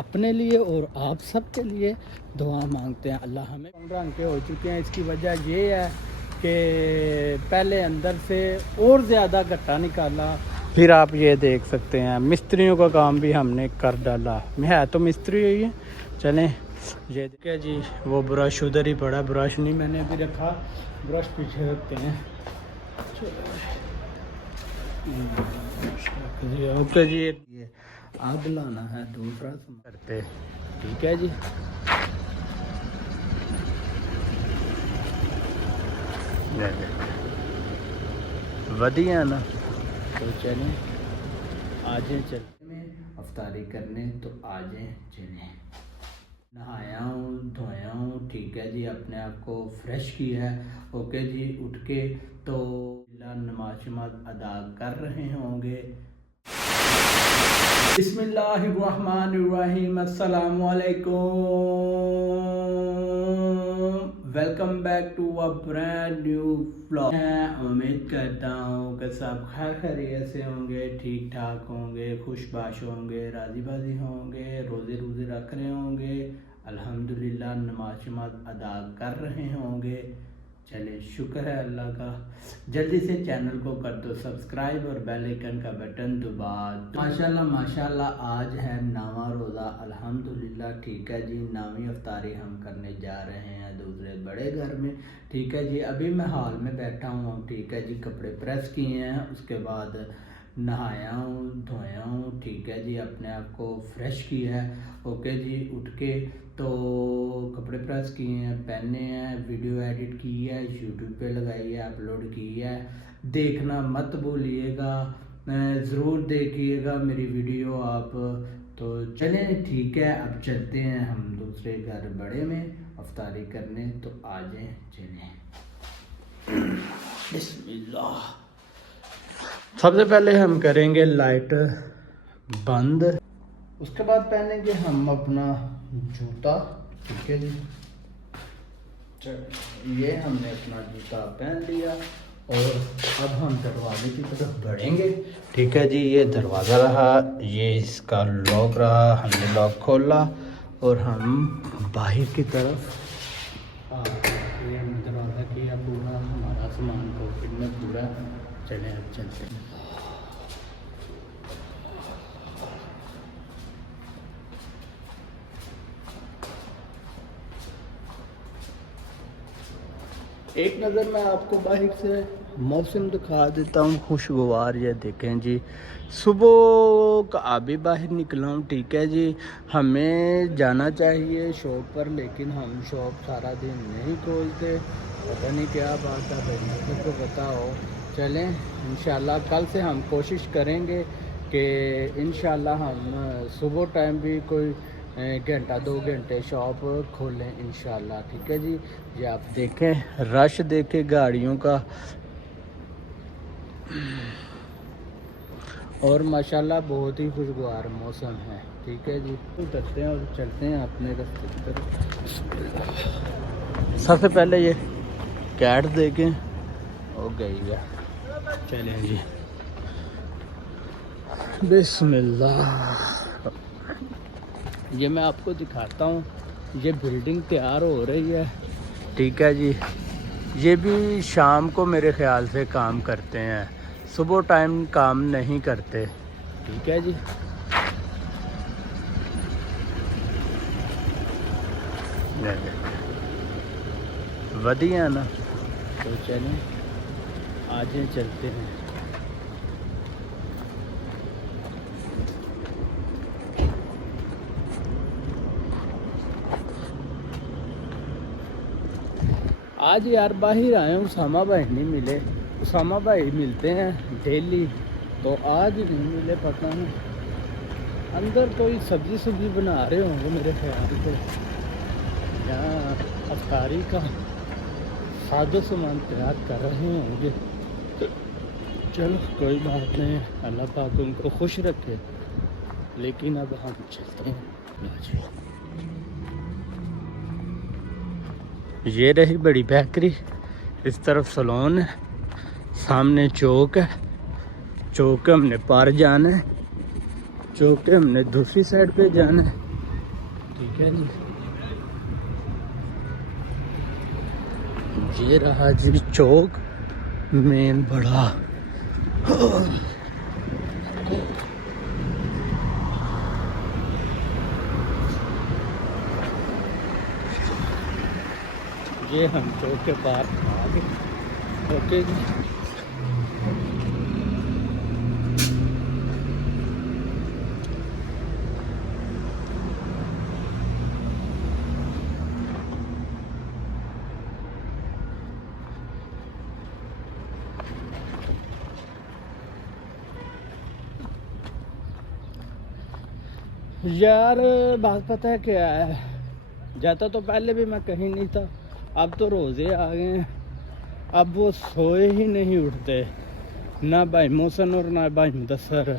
अपने लिए और आप सब के लिए दुआ मांगते हैं। अल्लाह हमें रंग के हो चुके हैं। इसकी वजह ये है कि पहले अंदर से और ज़्यादा गट्टा निकाला। फिर आप ये देख सकते हैं मिस्त्रियों का काम भी हमने कर डाला। मैं है तो मिस्त्री ही है। चलें ये देखिए जी, वो ब्रश उधर ही पड़ा, ब्रश नहीं मैंने अभी रखा, ब्रश पीछे रखते हैं। ओके जी, ये आग लाना है, दूसरा करते, ठीक है जी। वधिया ना, तो चलें आज चलते में अफ्तारी करने, तो आज चलें। नहाया हूँ, धोया हूँ, ठीक है जी, अपने आप को फ्रेश किया है। ओके जी, उठ के तो नमाज शमाज अदा कर रहे होंगे। बिस्मिल्लाहिर्रहमानिर्रहीम, अस्सलामु अलैकुम, welcome back to a brand new vlog. उम्मीद करता हूँ कि सब खैर खैरियत से होंगे, ठीक ठाक होंगे, खुशबाश होंगे, राजी बाजी होंगे, रोज़े रोज़े रख रहे होंगे, अल्हम्दुलिल्लाह नमाज शमाज अदा कर रहे होंगे। चले, शुक्र है अल्लाह का। जल्दी से चैनल को कर दो सब्सक्राइब और बेल आइकन का बटन दबा दो। माशाल्लाह माशाल्लाह, आज है 9वां रोज़ा, अल्हम्दुलिल्लाह, ठीक है जी। 9वीं अफ्तारी हम करने जा रहे हैं दूसरे बड़े घर में, ठीक है जी। अभी मैं हॉल में बैठा हूँ, ठीक है जी, कपड़े प्रेस किए हैं, उसके बाद नहाया हूँ, धोया हूँ, ठीक है जी, अपने आप को फ्रेश किया है। ओके जी, उठ के तो कपड़े प्रेस किए हैं, पहने हैं, वीडियो एडिट की है, यूट्यूब पे लगाई है, अपलोड की है। देखना मत भूलिएगा, ज़रूर देखिएगा मेरी वीडियो आप। तो चलें, ठीक है, अब चलते हैं हम दूसरे घर बड़े में अफ्तारी करने, तो आ जाएं, चलें। बिस्मिल्लाह। सबसे पहले हम करेंगे लाइट बंद, उसके बाद पहनेंगे हम अपना जूता, ठीक है जी। ये हमने अपना जूता पहन लिया और अब हम दरवाजे की तरफ बढ़ेंगे, ठीक है जी। ये दरवाज़ा रहा, ये इसका लॉक रहा, हमने लॉक खोला और हम बाहर की तरफ ये दरवाज़ा किया पूरा, हमारा सामान पॉकेट में पूरा। चले अब चलते हैं। एक नज़र मैं आपको बाहर से मौसम दिखा देता हूँ, खुशगवार। ये देखें जी, सुबह का अभी बाहर निकला हूँ, ठीक है जी। हमें जाना चाहिए शॉप पर, लेकिन हम शॉप सारा दिन नहीं खोलते, पता नहीं क्या बात है, भाई मुझे तो पता हो। चलें, इंशाल्लाह कल से हम कोशिश करेंगे कि इंशाल्लाह हम सुबह टाइम भी कोई घंटा 2 घंटे शॉप खोलें इंशाल्लाह, ठीक है जी। ये आप देखें, रश देखें गाड़ियों का, और माशाल्लाह बहुत ही खुशगवार मौसम है, ठीक है जी। उतरते हैं और चलते हैं अपने रास्ते की तरफ। सबसे पहले ये कैट देखें, हो गई है, चलें जी, बिस्मिल्लाह। ये मैं आपको दिखाता हूँ, ये बिल्डिंग तैयार हो रही है, ठीक है जी। ये भी शाम को मेरे ख्याल से काम करते हैं, सुबह टाइम काम नहीं करते, ठीक है जी। वधिया ना, तो चलें आज चलते हैं। आज यार बाहर आए, उसामा भाई नहीं मिले। उसामा भाई मिलते हैं डेली, तो आज नहीं मिले, पता नहीं अंदर कोई सब्जी बना रहे होंगे मेरे ख्याल से, यहाँ अफ्तारी का साजो सामान तैयार कर रहे होंगे। चलो कोई बात नहीं, अल्लाह पाक उनको खुश रखे। लेकिन अब हम चलते हैं। ये रही बड़ी बेकरी, इस तरफ सलोन है, सामने चौक है, चौक हमने पार जाना है, चौक हमने दूसरी साइड पे जाना है। ठीक है जी, ये रहा जी चौक मेन बड़ा। ये हम चौक के पार आ गए। ओके जी, यार बात पता है क्या है, जाता तो पहले भी मैं कहीं नहीं था, अब तो रोज़े आ गए हैं। अब वो सोए ही नहीं उठते, ना भाई मोहसन और ना भाई मुदस्सर।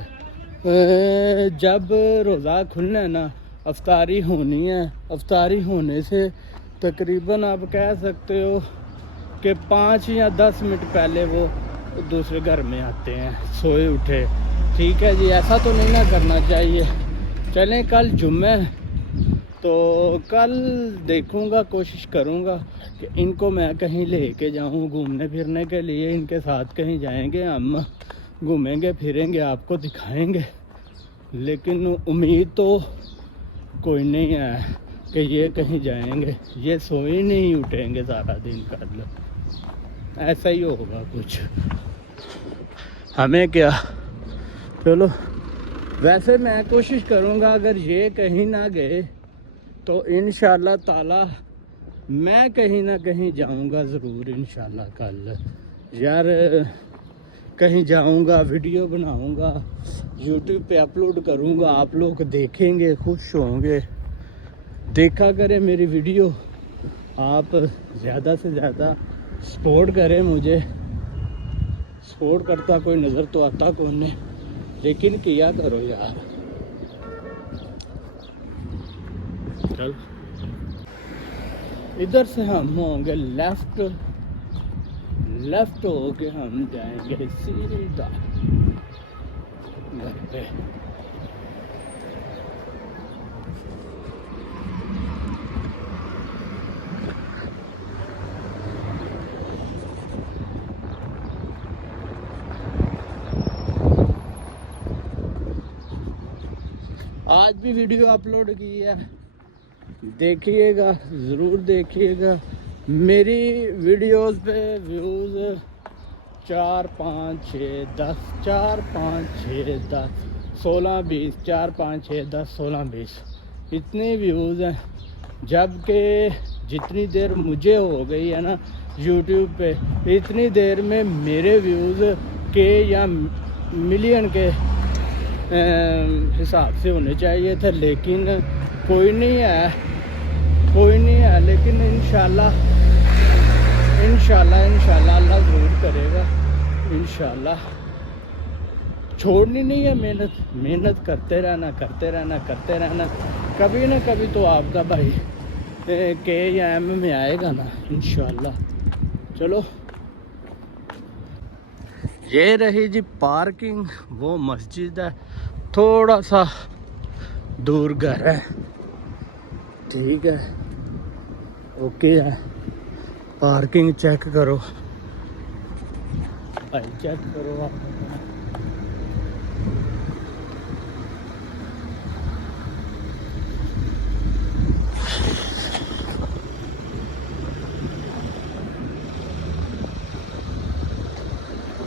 जब रोज़ा खुलना है ना, अफ्तारी होनी है, अफ्तारी होने से तकरीबन आप कह सकते हो कि 5 या 10 मिनट पहले वो दूसरे घर में आते हैं सोए उठे। ठीक है जी, ऐसा तो नहीं ना करना चाहिए। चलें, कल जुम्मे तो कल देखूंगा, कोशिश करूंगा कि इनको मैं कहीं लेके जाऊं घूमने फिरने के लिए। इनके साथ कहीं जाएंगे, हम घूमेंगे फिरेंगे, आपको दिखाएंगे। लेकिन उम्मीद तो कोई नहीं है कि ये कहीं जाएंगे, ये सोए नहीं उठेंगे सारा दिन। कल ऐसा ही होगा कुछ, हमें क्या। चलो, वैसे मैं कोशिश करूँगा अगर ये कहीं ना गए तो इंशाल्लाह ताला मैं कहीं ना कहीं जाऊँगा ज़रूर इंशाल्लाह। कल यार कहीं जाऊँगा, वीडियो बनाऊँगा, यूट्यूब पे अपलोड करूँगा, आप लोग देखेंगे, खुश होंगे। देखा करें मेरी वीडियो, आप ज़्यादा से ज़्यादा सपोर्ट करें मुझे। सपोर्ट करता कोई नज़र तो आता कौन ने, लेकिन किया करो यार। चल, इधर से हम होंगे लेफ्ट, लेफ्ट होके हम जाएंगे सीधा घर पे। आज भी वीडियो अपलोड की है, देखिएगा, ज़रूर देखिएगा। मेरी वीडियोस पे व्यूज़ 4 5 6 10, 4 5 6 10 16 20, 4 5 6 10 16 20 इतने व्यूज़ हैं। जबकि जितनी देर मुझे हो गई है ना यूट्यूब पे, इतनी देर में मेरे व्यूज़ के या मिलियन के हिसाब से होने चाहिए थे। लेकिन कोई नहीं है, कोई नहीं है। लेकिन इंशाल्लाह इंशाल्लाह इंशाल्लाह अल्लाह ज़रूर करेगा इंशाल्लाह। छोड़नी नहीं है मेहनत, मेहनत करते रहना, करते रहना, करते रहना। कभी ना कभी तो आपका भाई के या एम में आएगा ना इंशाल्लाह। चलो, ये रही जी पार्किंग, वो मस्जिद है, थोड़ा सा दूर घर है। ठीक है, ओके है। पार्किंग चेक करो भाई, चेक करो आप।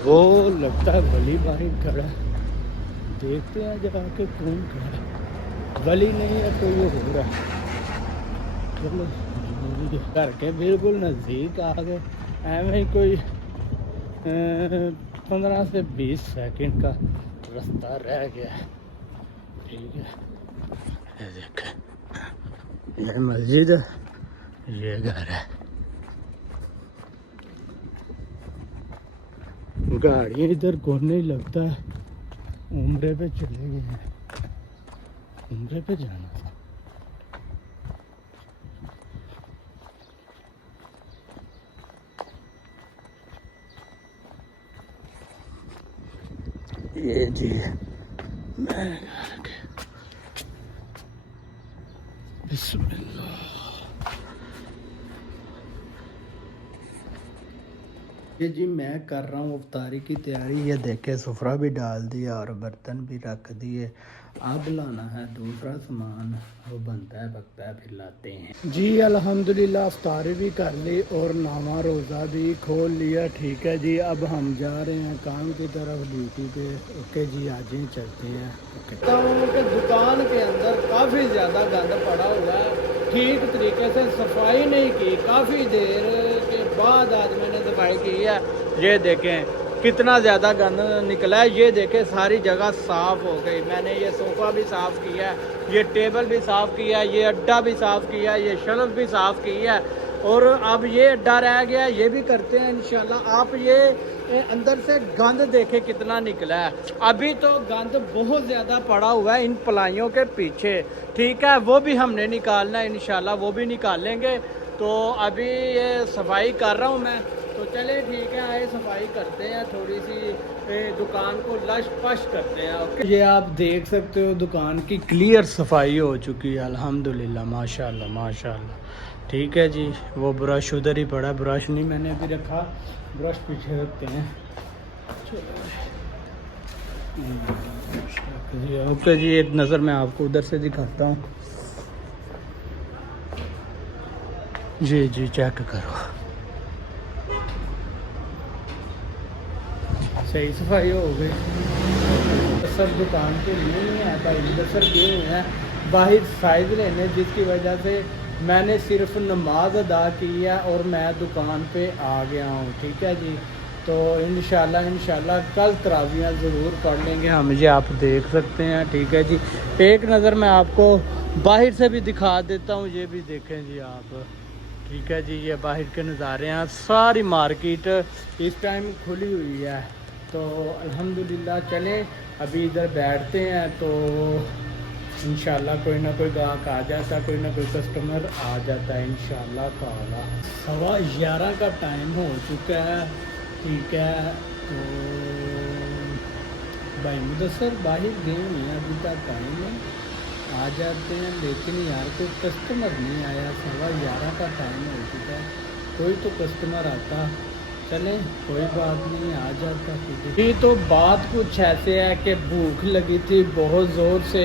वो लगता है वली बाहर खड़ा है, देखते हैं जब आके कौन खड़ा है। वली नहीं है, कोई हो रहा है। चलो, घर के बिल्कुल नज़दीक आ गए। एवं ही कोई 15 से 20 सेकंड का रास्ता रह गया है। ठीक है, ये देखें, ये मस्जिद है, ये घर है। गाड़ियाँ इधर कौन नहीं लगता है, उम्रे पे चले गए हैं, उम्रे पे जाना था। ये जी मैं बिस्मिल्लाह। ये जी मैं कर रहा हूँ अफ्तारी की तैयारी। ये देखे सुफरा भी डाल दिया और बर्तन भी रख दिए। अब लाना है दूसरा सामान, वो बनता है पकता है फिर लाते हैं जी। अल्हम्दुलिल्लाह अफ्तारी भी कर ली और नामा रोज़ा भी खोल लिया। ठीक है जी, अब हम जा रहे हैं काम की तरफ, ड्यूटी पे। ओके जी, आज ही चलते हैं। ओके। दुकान के अंदर काफ़ी ज़्यादा गंद पड़ा हुआ है, ठीक तरीके से सफाई नहीं की। काफ़ी देर के बाद आज मैंने सफाई की है। ये देखें कितना ज़्यादा गंद निकला है। ये देखें सारी जगह साफ़ हो गई। मैंने ये सोफ़ा भी साफ़ किया है, ये टेबल भी साफ़ किया है, ये अड्डा भी साफ़ किया है, ये शेल्फ भी साफ़ किया है। और अब ये अड्डा रह गया, ये भी करते हैं इंशाल्लाह। आप ये अंदर से गंद देखे कितना निकला है। अभी तो गंद बहुत ज़्यादा पड़ा हुआ है इन पलाइयों के पीछे। ठीक है, वो भी हमने निकालना है इंशाल्लाह, वो भी निकालेंगे। तो अभी ये सफाई कर रहा हूँ मैं। तो चले ठीक है, आए सफाई करते हैं, थोड़ी सी दुकान को लश पश करते हैं। ओके, ये आप देख सकते हो दुकान की क्लियर सफाई हो चुकी है अल्हम्दुलिल्लाह, माशाल्लाह माशाल्लाह। ठीक है जी, वो ब्रश उधर ही पड़ा, ब्रश नहीं मैंने अभी रखा, ब्रश पीछे रखते हैं। ओके जी, एक नज़र मैं आपको उधर से दिखाता हूँ। जी जी, चेक करो, सही सफाई हो गई। सब दुकान के लिए नहीं है भाई, दसर गए हुए हैं बाहर साइज लेने, जिसकी वजह से मैंने सिर्फ नमाज अदा की है और मैं दुकान पे आ गया हूँ। ठीक है जी, तो इंशाल्लाह कल तरावियाँ ज़रूर पढ़ लेंगे हम। ये आप देख सकते हैं। ठीक है जी, एक नज़र मैं आपको बाहर से भी दिखा देता हूँ, ये भी देखें जी आप। ठीक है जी, ये बाहर के नज़ारे हैं। सारी मार्केट इस टाइम खुली हुई है। तो अल्हम्दुलिल्लाह चलें अभी इधर बैठते हैं, तो इंशाल्लाह कोई ना कोई ग्राहक आ जाता, कोई ना कोई कस्टमर आ जाता है इंशाल्लाह ताला। 11:15 का टाइम हो चुका है। ठीक है, तो भाई मुदस्सर बाहर गए हुए हैं, अभी तक टाइम है, आ जाते हैं, लेकिन यार कोई कस्टमर नहीं आया। 11:15 का टाइम हो चुका है, कोई तो कस्टमर आता। चलें कोई बात नहीं, आ जाता। ये तो बात कुछ ऐसे है कि भूख लगी थी बहुत ज़ोर से।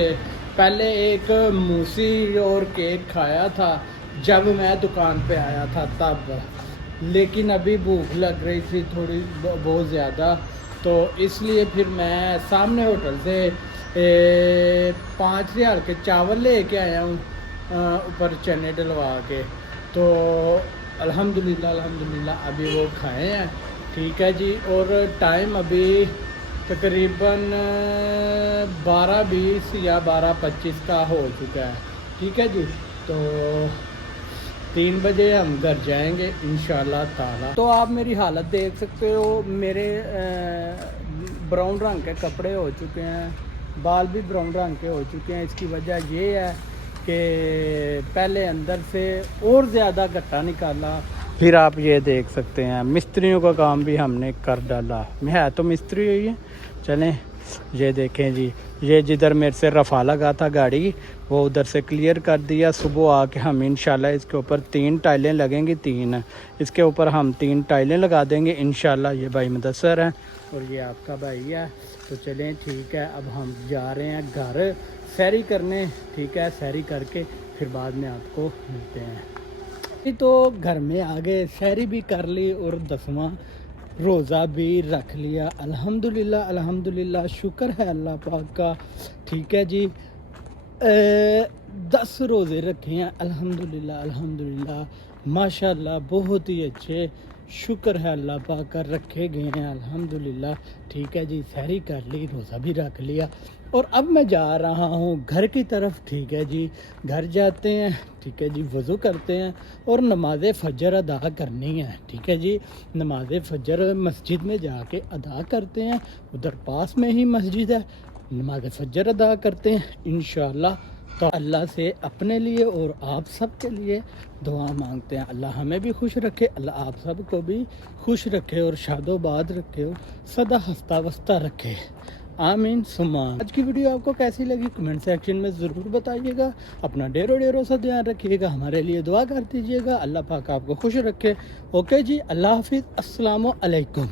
पहले एक मूसी और केक खाया था जब मैं दुकान पे आया था तब, लेकिन अभी भूख लग रही थी थोड़ी बहुत ज़्यादा, तो इसलिए फिर मैं सामने होटल से 5,000 के चावल लेके आया हूँ, ऊपर चने डलवा के। तो अल्हम्दुलिल्लाह अभी वो खाए हैं। ठीक है जी, और टाइम अभी तकरीबन 12:20 या 12:25 का हो चुका है। ठीक है जी, तो 3 बजे हम घर जाएंगे इंशाल्लाह ताला। तो आप मेरी हालत देख सकते हो, मेरे ब्राउन रंग के कपड़े हो चुके हैं, बाल भी ब्राउन रंग के हो चुके हैं। इसकी वजह ये है कि पहले अंदर से और ज़्यादा गट्टा निकाला। फिर आप ये देख सकते हैं मिस्त्रियों का काम भी हमने कर डाला। मैं है तो मिस्त्री हुई है। चलें ये देखें जी, ये जिधर मेरे से रफ़ा लगा था गाड़ी, वो उधर से क्लियर कर दिया। सुबह आके हम इंशाल्लाह इसके ऊपर 3 टाइलें लगेंगी, 3 इसके ऊपर हम 3 टाइलें लगा देंगे इंशाल्लाह। ये भाई मुदस्सर है और ये आपका भाई है। तो चलें ठीक है, अब हम जा रहे हैं घर सैरी करने। ठीक है, सैरी करके फिर बाद में आपको मिलते हैं। तो घर में आ गए, सैरी भी कर ली और 10वां रोज़ा भी रख लिया। अल्हम्दुलिल्लाह शुक्र है अल्लाह पाक का। ठीक है जी, 10 रोज़े रखे हैं अल्हम्दुलिल्लाह माशाल्लाह, बहुत ही अच्छे। शुक्र है अल्लाह पाक का, रखे गए हैं अल्हम्दुलिल्लाह। ठीक है जी, सहरी कर ली, रोज़ा भी रख लिया और अब मैं जा रहा हूँ घर की तरफ। ठीक है जी, घर जाते हैं। ठीक है जी, वज़ू करते हैं और नमाज फ़जर अदा करनी है। ठीक है जी, नमाज फ़जर मस्जिद में जाके अदा करते हैं, उधर पास में ही मस्जिद है। नमाज फ़जर अदा करते हैं इंशाल्लाह। तो अल्लाह से अपने लिए और आप सब के लिए दुआ मांगते हैं, अल्लाह हमें भी खुश रखे, अल्लाह आप सब को भी खुश रखे और शादोबाद रखे और सदा हंसता वस्ता रखे। आमीन सुम्मा। आज की वीडियो आपको कैसी लगी कमेंट सेक्शन में ज़रूर बताइएगा। अपना ढेरों सा ध्यान रखिएगा, हमारे लिए दुआ कर दीजिएगा। अल्लाह पाक आपको खुश रखे। ओके जी, अल्लाह हाफिज़, अस्सलामु अलैकुम।